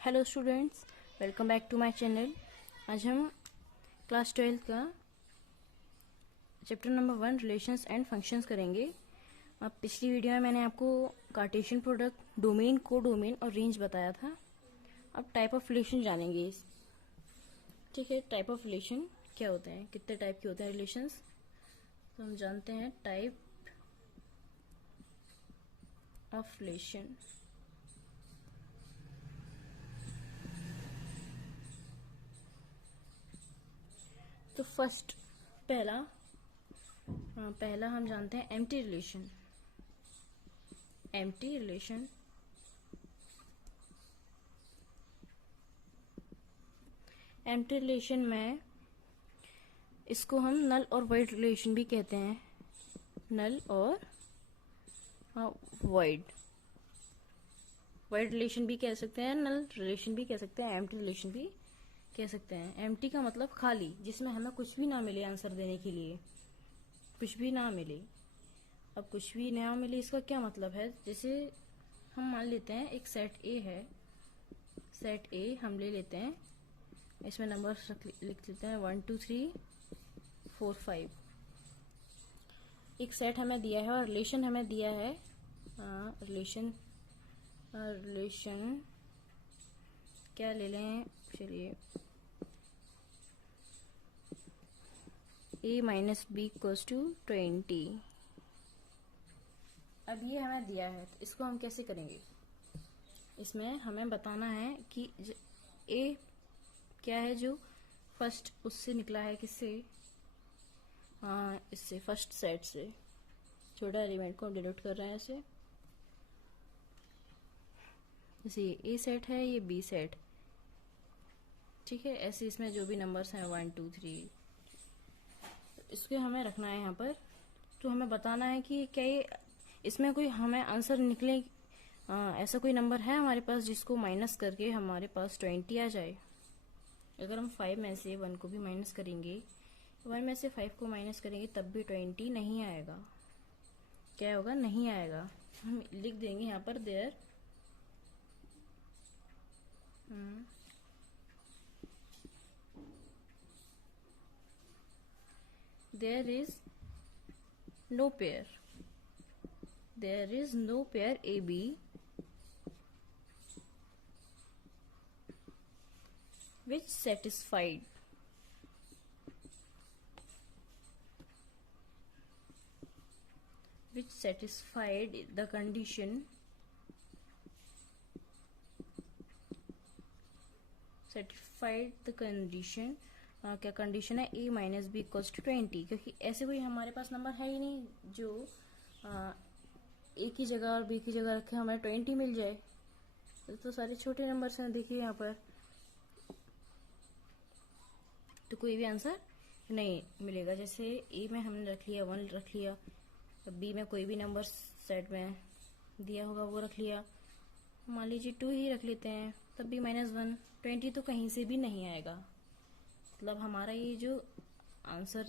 Hello students, welcome back to my channel. आज हम class 12 का chapter number 1 relations and functions करेंगे। अब पिछली वीडियो में मैंने आपको कार्टेशियन प्रोडक्ट, डोमेन, कोडोमेन और रेंज बताया था। अब टाइप ऑफ रिलेशन जानेंगे। ठीक है, टाइप ऑफ रिलेशन क्या होते हैं, कितने टाइप के होते हैं रिलेशंस, तो हम जानते हैं टाइप ऑफ रिलेशन। तो फर्स्ट पहला हम जानते हैं empty relation. Empty relation empty relation में इसको हम नल और वॉइड रिलेशन भी कहते हैं। नल और वॉइड रिलेशन भी कह सकते हैं, नल रिलेशन भी कह सकते हैं, एम्प्टी रिलेशन भी कह सकते हैं। एम्प्टी का मतलब खाली, जिसमें हमें कुछ भी ना मिले आंसर देने के लिए, कुछ भी ना मिले। अब कुछ भी ना मिले इसका क्या मतलब है, जैसे हम मान लेते हैं एक सेट ए है। सेट ए हम ले लेते हैं, इसमें नंबर लिख लेते हैं 1 2 3 4 5। एक सेट हमें दिया है और रिलेशन हमें दिया है। रिलेशन क्या ले लें, चलिए a minus B equals to 20। अब ये हमें दिया है, तो इसको हम कैसे करेंगे। इसमें हमें बताना है कि a क्या है, जो फर्स्ट उससे निकला है, किससे, इससे फर्स्ट सेट से। छोटा एलिमेंट को हम डिनोट कर रहे हैं ऐसे, जैसे ये ए सेट है, ये बी सेट। ठीक है, ऐसे इसमें जो भी नंबर्स हैं 1 2 3, इसको हमें रखना है यहाँ पर। तो हमें बताना है कि क्या ये इसमें कोई हमें आंसर निकले, ऐसा कोई नंबर है हमारे पास जिसको माइनस करके हमारे पास 20 आ जाए। अगर हम 5 में से 1 को भी माइनस करेंगे, 1 में से 5 को माइनस करेंगे, तब भी 20 नहीं आएगा। क्या होगा, नहीं आएगा। हम लिख देंगे यहाँ पर there is no pair AB which satisfied the condition क्या कंडीशन है, a minus B equals to 20। क्योंकि ऐसे कोई हमारे पास नंबर है ही नहीं जो a की जगह और b की जगह रखे हमें 20 मिल जाए। तो सारे छोटे नंबर्स हैं, देखिए यहाँ पर, तो कोई भी आंसर नहीं मिलेगा। जैसे a में हमने रख लिया 1 रख लिया, b में कोई भी नंबर सेट में दिया होगा वो रख लिया, मान लीजिए 2 ही रख लेते हैं, तब भी -1, 20 तो कहीं से भी नहीं आएगा। मतलब हमारा ये जो आंसर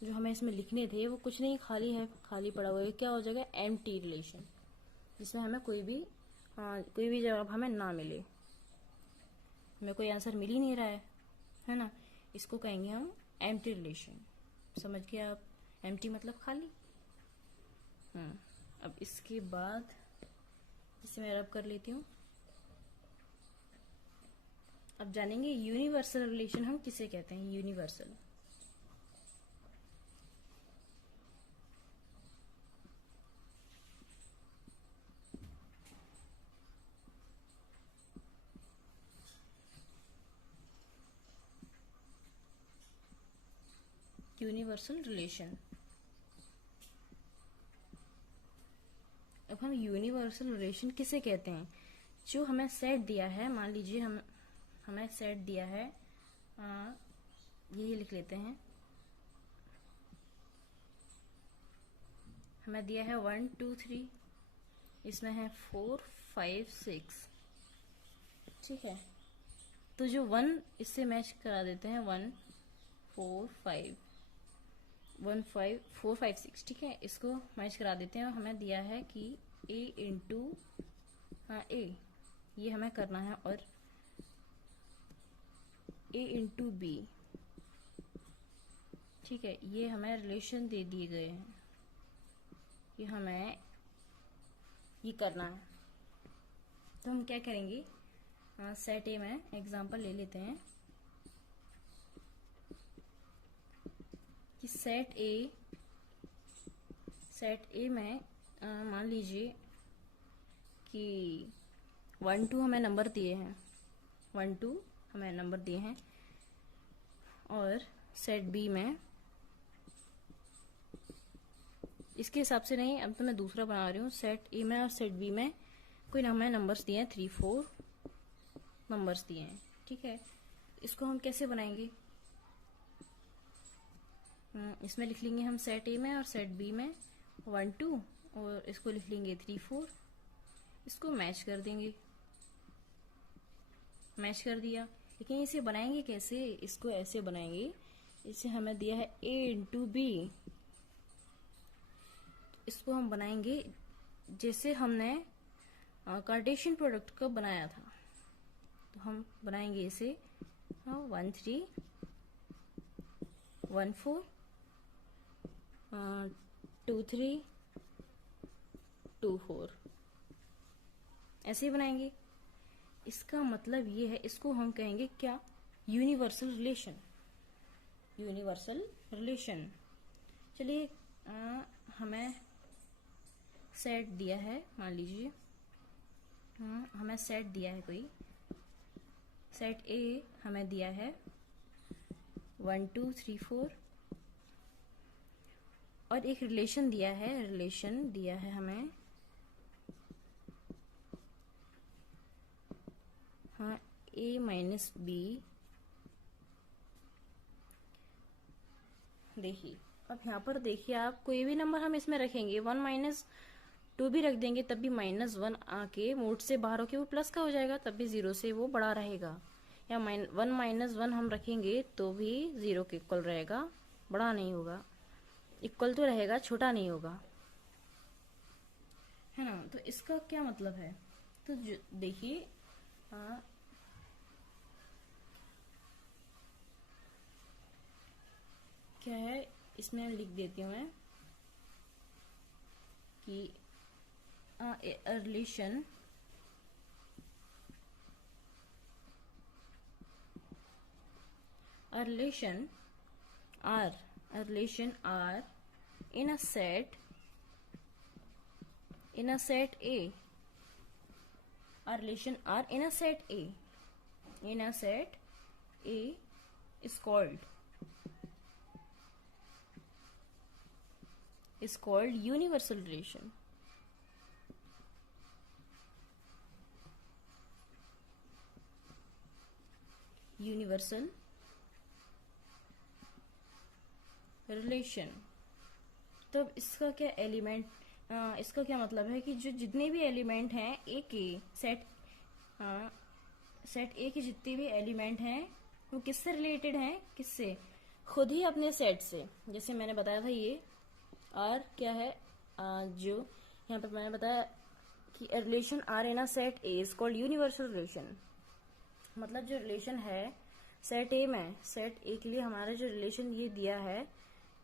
जो हमें इसमें लिखने थे वो कुछ नहीं, खाली है, खाली पड़ा हुआ है। क्या हो जाएगा, एम्प्टी रिलेशन, जिसमें हमें कोई भी जवाब हमें ना मिले, हमें कोई आंसर मिल ही नहीं रहा है ना। इसको कहेंगे हम एम्प्टी रिलेशन। समझ गए आप, एम्प्टी मतलब खाली। अब इसके बाद इसे मैं रब कर लेती हूँ। अब जानेंगे यूनिवर्सल रिलेशन हम किसे कहते हैं। Universal relation. अब हम यूनिवर्सल रिलेशन किसे कहते हैं, जो हमें सेट दिया है। मान लीजिए हमें सेट दिया है, यही लिख लेते हैं, हमें दिया है 1 2 3, इसमें है 4 5 6। ठीक है, तो जो 1 इससे मैच करा देते हैं, 1 4 5 1 5 4 5 6। ठीक है, इसको मैच करा देते हैं और हमें दिया है कि a इंटू ए, ये हमें करना है। और ए इंटू बी, ठीक है, ये हमें रिलेशन दे दिए गए हैं कि हमें ये करना है। तो हम क्या करेंगे, सेट ए में एग्जांपल ले लेते हैं कि सेट ए में मान लीजिए कि 1 2 हमें नंबर दिए हैं, 1 2 हमें नंबर दिए हैं, और सेट बी में इसके हिसाब से नहीं, अब तो मैं दूसरा बना रही हूँ। सेट ए में और सेट बी में कोई हमें नंबर्स दिए हैं, 3 4 नंबर्स दिए हैं, ठीक है। इसको हम कैसे बनाएंगे, इसमें लिख लेंगे हम सेट ए में और सेट बी में 1 2, और इसको लिख लेंगे 3 4, इसको मैच कर देंगे, मैच कर दिया। लेकिन इसे बनाएंगे कैसे, इसको ऐसे बनाएंगे, इसे हमें दिया है a इंटू बी, इसको हम बनाएंगे जैसे हमने कार्टेशियन प्रोडक्ट को बनाया था। तो हम बनाएंगे इसे 1 3 1 4 2 3 2 4, ऐसे ही बनाएंगे। इसका मतलब ये है, इसको हम कहेंगे क्या, यूनिवर्सल रिलेशन, यूनिवर्सल रिलेशन। चलिए हमें सेट दिया है, मान लीजिए हमें सेट दिया है, कोई सेट ए हमें दिया है 1 2 3 4, और एक रिलेशन दिया है, रिलेशन दिया है हमें ए माइनस बी। देखिए अब यहाँ पर देखिए, आप कोई भी नंबर हम इसमें रखेंगे, 1 -2 भी रख देंगे तब भी -1 आके मोड से बाहर होके वो प्लस का हो जाएगा, तब भी 0 से वो बड़ा रहेगा। या 1 -1 हम रखेंगे तो भी 0 के इक्वल रहेगा, बड़ा नहीं होगा, इक्वल तो रहेगा, छोटा नहीं होगा, है ना। तो इसका क्या मतलब है, तो देखिए क्या है, इसमें लिख देती हूँ मैं कि relation R in a set A, a relation R in a set A is called universal relation. Universal relation। तब इसका क्या एलिमेंट, इसका क्या मतलब है कि जो जितने भी एलिमेंट हैं ए के सेट ए के जितने भी एलिमेंट हैं वो किससे रिलेटेड हैं, किससे, खुद ही अपने सेट से। जैसे मैंने बताया था ये आर क्या है, जो यहाँ पे मैंने बताया कि relation R in a set A is called universal relation. मतलब जो रिलेशन है सेट ए में, सेट ए के लिए हमारा जो रिलेशन ये दिया है,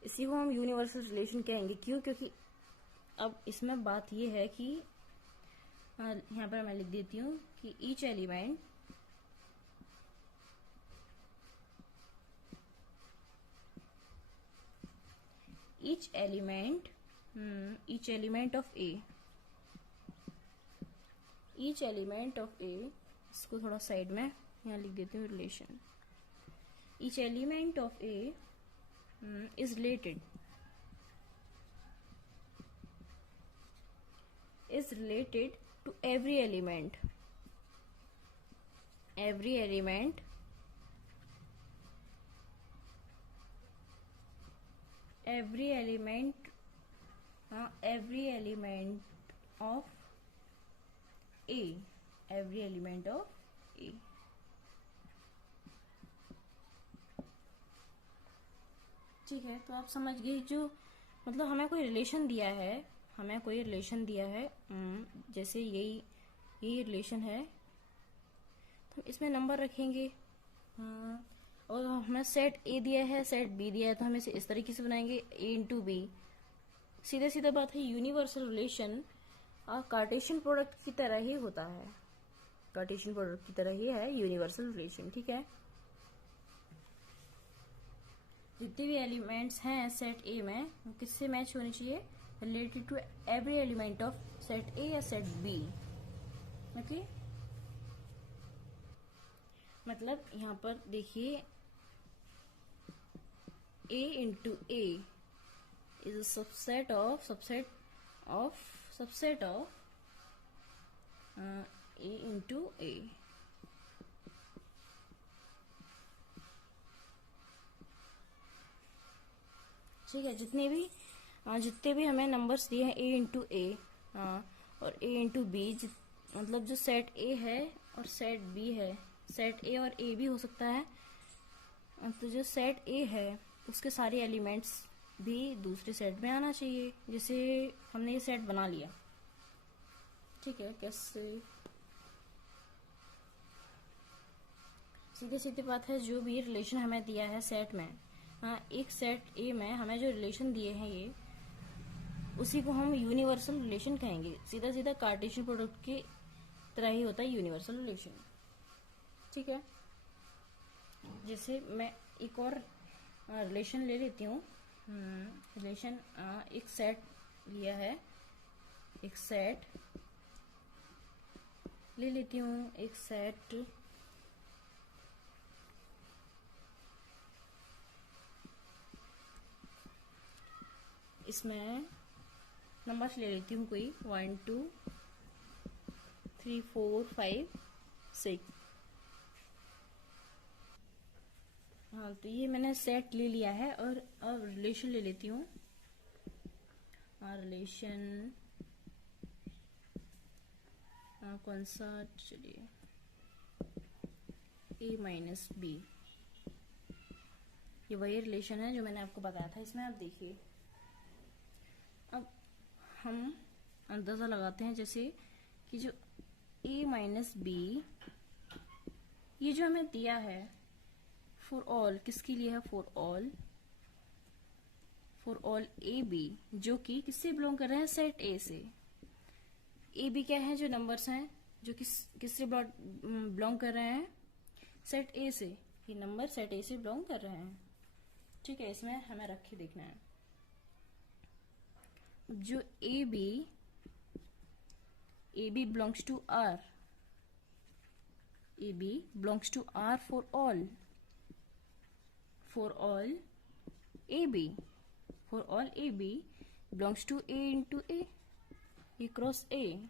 इसी को हम यूनिवर्सल रिलेशन कहेंगे। क्यों, क्योंकि अब इसमें बात ये है कि यहाँ पर मैं लिख देती हूँ कि each element each element of A, इसको थोड़ा साइड में यहाँ लिख देती हूँ relation, each element of A is related to every element of A, ठीक है। तो आप समझ गए, जो मतलब हमें कोई रिलेशन दिया है, जैसे यही रिलेशन है, तो इसमें नंबर रखेंगे और हमें सेट ए दिया है, सेट बी दिया है, तो हम इसे इस तरीके से बनाएंगे, ए इंटू बी। सीधा सीधा बात है, यूनिवर्सल रिलेशन कार्टेशियन प्रोडक्ट की तरह ही होता है, कार्टेशियन प्रोडक्ट की तरह ही है यूनिवर्सल रिलेशन, ठीक है। जितने भी एलिमेंट्स हैं सेट ए में वो किससे मैच होने चाहिए, related to every element of set A या सेट बी, ओके। मतलब यहाँ पर देखिए, A into A is a subset of A into A. ठीक है, जितने भी हमें नंबर्स दिए हैं ए इंटू ए और ए इंटू बी, मतलब जो सेट ए है और सेट बी है, सेट ए और ए भी हो सकता है, तो जो सेट ए है उसके सारे एलिमेंट्स भी दूसरे सेट में आना चाहिए। जैसे हमने ये सेट बना लिया, ठीक है, कैसे, सीधे सीधे बात है, जो भी रिलेशन हमें दिया है सेट में, एक सेट ए में हमें जो रिलेशन दिए हैं ये, उसी को हम यूनिवर्सल रिलेशन कहेंगे। सीधा सीधा कार्टेशियन प्रोडक्ट की तरह ही होता है यूनिवर्सल रिलेशन, ठीक है। जैसे मैं एक और रिलेशन ले लेती हूँ, रिलेशन, एक सेट लिया है, एक सेट ले लेती हूँ, एक सेट इसमें नंबर्स ले लेती हूँ कोई 1 2 3 4 5 6। हाँ, तो ये मैंने सेट ले लिया है और अब रिलेशन ले लेती हूँ। रिलेशन कौन सा, चलिए ए माइनस बी, ये वही रिलेशन है जो मैंने आपको बताया था। इसमें आप देखिए, अब हम अंदाजा लगाते हैं जैसे कि जो a माइनस बी, ये जो हमें दिया है फॉर ऑल, किसके लिए है, फॉर ऑल ए बी, जो कि किससे बिलोंग कर रहे हैं, सेट ए से। ए बी क्या है, जो नंबर्स हैं जो किससे बिलोंग कर रहे हैं, सेट ए से। ये नंबर सेट ए से बिलोंग कर रहे हैं, ठीक है। इसमें हमें रख के देखना है, जो A B belongs to R, A B belongs to R for all A B, for all A B belongs to A into A, ये क्रॉस ए।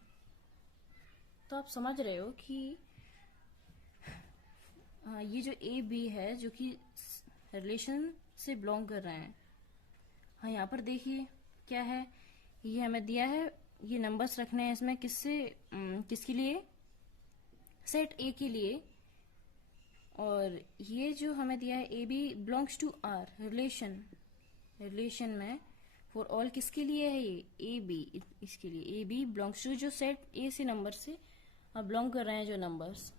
तो आप समझ रहे हो कि ये जो ए बी है जो कि रिलेशन से बिलोंग कर रहे हैं। हाँ, यहाँ पर देखिए क्या है, ये हमें दिया है, ये नंबर्स रखने हैं इसमें, किसके लिए, सेट ए के लिए। और ये जो हमें दिया है A B belongs to R, relation में फॉर ऑल किसके लिए है, ये ए बी, इसके लिए ए बी बिलोंग्स टू, जो सेट ए से नंबर से बिलोंग कर रहे हैं जो नंबर्स।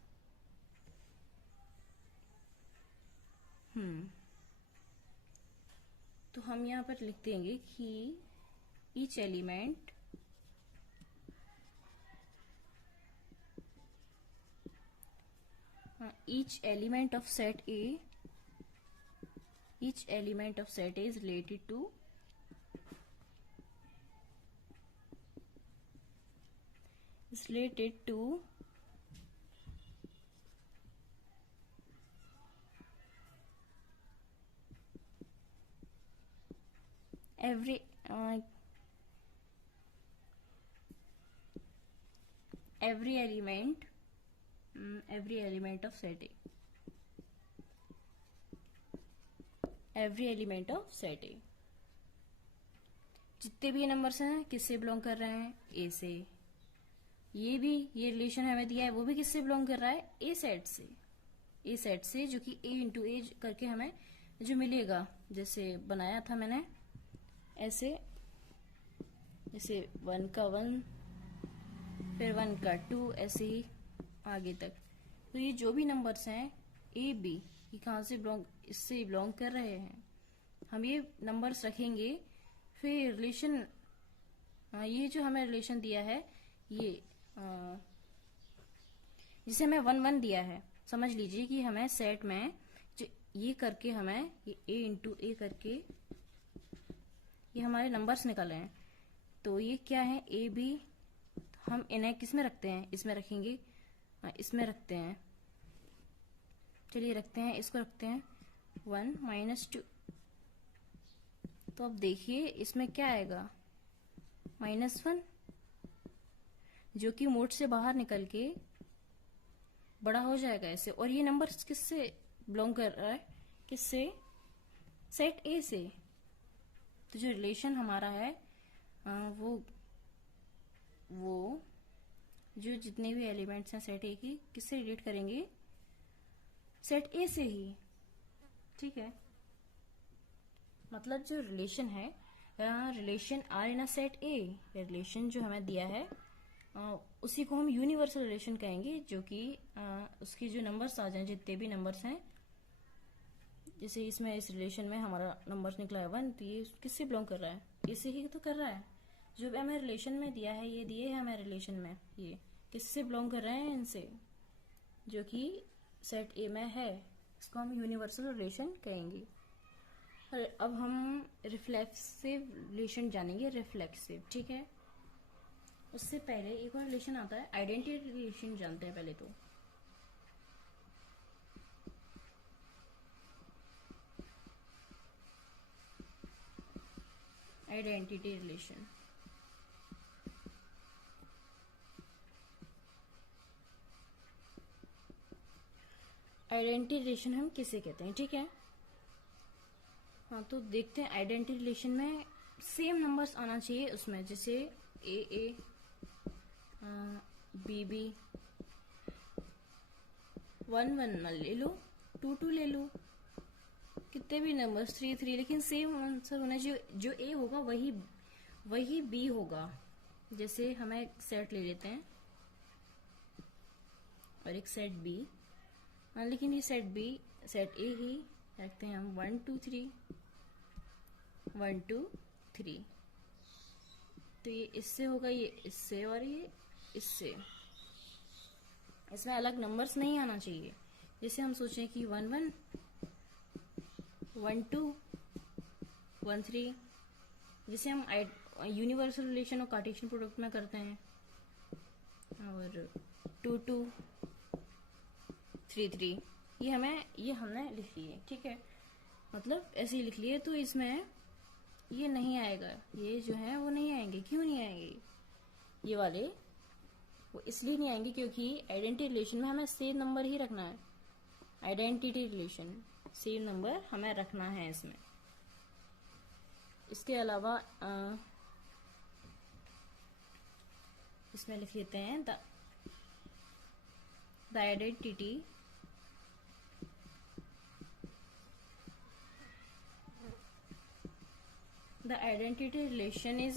तो हम यहाँ पर लिख देंगे कि each element of set A, each element of set A is related to every element of set A, every element of set A। जितने भी नंबर्स हैं किससे बिलोंग कर रहे हैं, ए से। ये रिलेशन हमें दिया है वो भी किससे बिलोंग कर रहा है, ए सेट से, जो कि ए इंटू ए करके हमें जो मिलेगा, जैसे बनाया था मैंने ऐसे, जैसे 1 का 1, फिर 1 का 2, ऐसे ही आगे तक। तो ये जो भी नंबर्स हैं ए बी, कि कहाँ से बिलोंग, इससे बिलोंग कर रहे हैं। हम ये नंबर्स रखेंगे, फिर रिलेशन, ये जो हमें रिलेशन दिया है, ये जिसे हमें 1 1 दिया है, समझ लीजिए कि हमें सेट में जो ये करके हमें ये a इंटू ए करके ये हमारे नंबर्स निकल रहे हैं। तो ये क्या है, ए बी, हम इन्हें किस में रखते हैं, इसमें रखेंगे, इसमें रखते हैं। चलिए रखते हैं, इसको रखते हैं 1 -2। तो अब देखिए इसमें क्या आएगा, -1, जो कि मोड से बाहर निकल के बड़ा हो जाएगा ऐसे। और ये नंबर किससे बिलोंग कर रहा है, किससे, सेट ए से। तो जो रिलेशन हमारा है वो जो जितने भी एलिमेंट्स हैं सेट ए की, किससे रिलेट करेंगे, सेट ए से ही। ठीक है, मतलब जो रिलेशन है, relation R in a set A, relation जो हमें दिया है उसी को हम यूनिवर्सल रिलेशन कहेंगे, जो कि उसकी जो नंबर्स आ जाएं, जितने भी नंबर्स हैं, जैसे इसमें इस रिलेशन में हमारा नंबर्स निकला है 1, तो ये किससे बिलोंग कर रहा है, इसे ही तो कर रहा है। जो भी हमें रिलेशन में दिया है, ये दिए है हमें रिलेशन में, ये किससे बिलोंग कर रहे हैं, इनसे, जो कि सेट ए में है। इसको हम यूनिवर्सल रिलेशन कहेंगे। और अब हम रिफ्लेक्सिव रिलेशन जानेंगे, रिफ्लेक्सिव। ठीक है, उससे पहले एक और रिलेशन आता है, आइडेंटिटी रिलेशन जानते हैं पहले तो। आइडेंटिटी रिलेशन, आइडेंटिटी रिलेशन हम किसे कहते हैं, ठीक है। हाँ, तो देखते हैं आइडेंटिटी रिलेशन में सेम नंबर्स आना चाहिए उसमें, जैसे ए बी बी, 1 1 ले लो, 2 2 ले लो, कितने भी नंबर्स 3 3, लेकिन सेम आंसर होना चाहिए। जो ए होगा वही बी होगा। जैसे हमें एक सेट ले लेते हैं और एक सेट बी, लेकिन ये सेट बी सेट ए ही रखते हैं हम, 1 2 3 1 2 3। तो ये इससे होगा, ये इससे, और ये इससे। इसमें अलग नंबर्स नहीं आना चाहिए। जैसे हम सोचें कि 1 1 1 2 1 3, जिसे हम यूनिवर्सल रिलेशन और कार्टेशियन प्रोडक्ट में करते हैं, और 2 2 3 3, ये हमने लिख लिए। ठीक है, मतलब ऐसे ही लिख लिए। तो इसमें ये नहीं आएगा, ये जो है वो नहीं आएंगे। क्यों नहीं आएंगे ये वाले, वो इसलिए नहीं आएंगे क्योंकि आइडेंटिटी रिलेशन में हमें सेम नंबर ही रखना है। आइडेंटिटी रिलेशन सेम नंबर हमें रखना है इसमें। इसके अलावा इसमें लिख लेते हैं the identity the identity relation is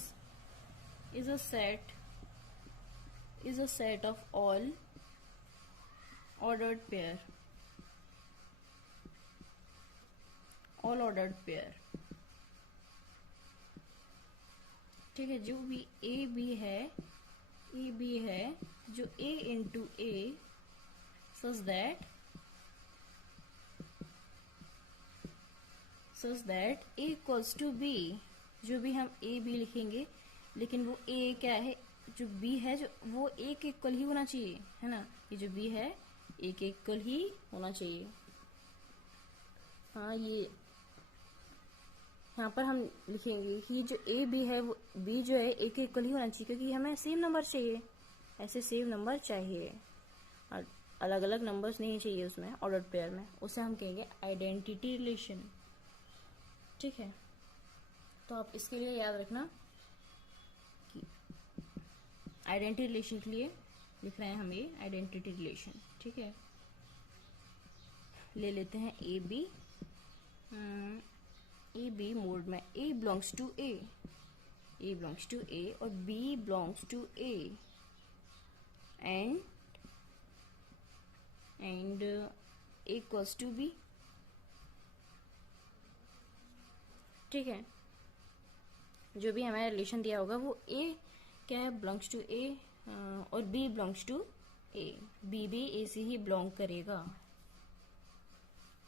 a set of all ordered pair, ठीक है। जो भी ए बी है, जो a into A, such that a equals to B. जो भी हम ए बी लिखेंगे, लेकिन वो ए क्या है, जो बी है, जो वो ए के इक्वल ही होना चाहिए, है ना। ये जो बी है ए के इक्वल ही होना चाहिए। हाँ, ये यहाँ पर हम लिखेंगे कि जो ए बी है, वो बी जो है ए के इक्वल ही होना चाहिए, क्योंकि हमें सेम नंबर चाहिए। ऐसे सेम नंबर चाहिए, और अलग अलग नंबर्स नहीं चाहिए उसमें, ऑर्डर्ड पेयर में। उसे हम कहेंगे आइडेंटिटी रिलेशन। ठीक है, तो आप इसके लिए याद रखना कि आइडेंटिटी रिलेशन के लिए लिख रहे हैं हम ये आइडेंटिटी रिलेशन। ठीक है, ले लेते हैं ए बी मोड में। ए बिलोंग्स टू ए और B belongs to A, and A equals to B. ठीक है, जो भी हमें रिलेशन दिया होगा वो ए क्या है, बिलोंग्स टू ए, और B belongs to A, B भी ए से ही बिलोंग करेगा।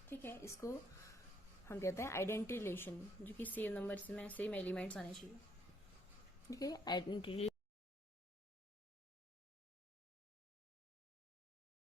ठीक है, इसको हम कहते हैं आइडेंटिटी रिलेशन, जो कि सेम नंबर्स में सेम एलिमेंट्स आने चाहिए। ठीक है, आइडेंटिटी